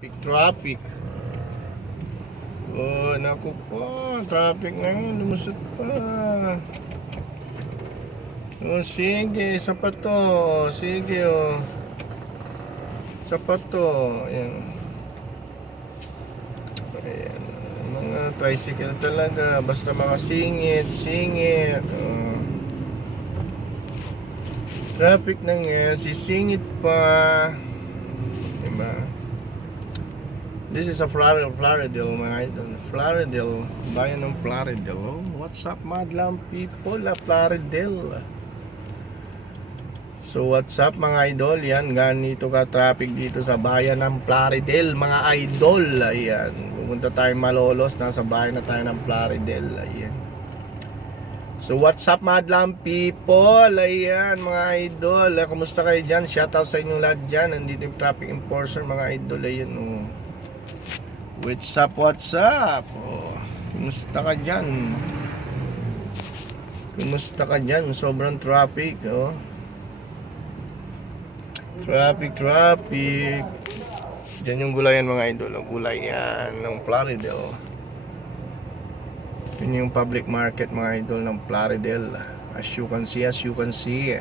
Big traffic. Oh, naku po. Traffic na yun. Lumusot pa. Oh, sige. Isa pa to. Sige, oh. Isa pa to. Ayan. Ayan. Mga tricycle talaga. Basta makasingit, singit. Oh. Traffic na nga. Sisingit pa. Diba? This is a Florida, Floridel, mga idol. Floridel, bayan ng Floridel. What's up, madlang people? La Floridel. So, what's up, mga idol? Yan, ganito ka traffic dito sa bayan ng Floridel, mga idol. Ayan, pupunta tayong Malolos. Nasa bayan na tayo ng Floridel. Ayan. So what's up madlang people? Ayan mga idol. Kumusta kayo dyan? Shoutout sa inyong lahat dyan. Nandito yung traffic enforcer mga idol. Ayan oh. What's up? What's up? Oh. Kumusta ka dyan? Kumusta ka dyan? Sobrang traffic oh. Traffic, traffic. Diyan yung gulayan mga idol. Ang gulayan ng Florida oh. Yun yung public market mga idol ng Plaridel. As you can see, as you can see.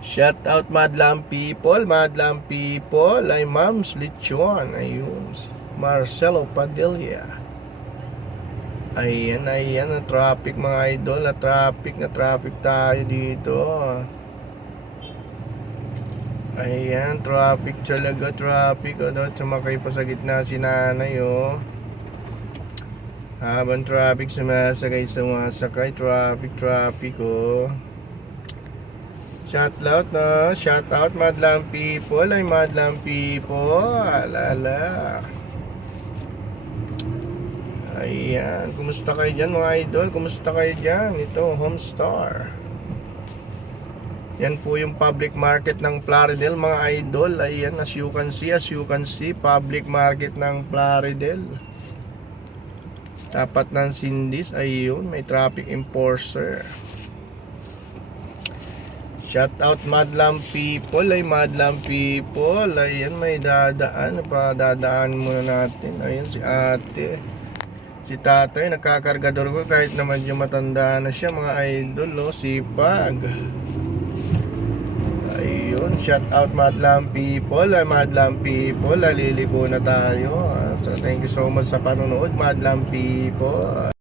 Shout out madlang people, madlang people. Ay Mams Lechon. Ayun. Marcelo Padilla. Ayan, ayan. Na traffic mga idol. Na traffic, na traffic tayo dito. Ayan, traffic talaga, traffic. O, doon sumakay pa sa gitna si nanay, oh. Habang traffic sumasakay sumasakay traffic traffic oh. Shout out no, shout out madlang people ay madlang people. Alala. Ayan, kumusta kayo dyan mga idol? Kumusta kayo dyan? Ito, Homestar. Yan po yung public market ng Plaridel mga idol. Ayan, as you can see, as you can see, public market ng Plaridel. Tapat ng Sindis, ayun, may traffic enforcer. Shout out madlang people, ay madlang people. Ayan, may dadaan. Pa dadaan muna natin. Ayun, si ate. Si tatay, nagkakargador ko kahit na medyo matanda na siya, mga idol, oh, sipag. Ayun, shout out madlang people, ay madlang people. Aliliko na tayo. So, thank you so much sa panonood, madlang people.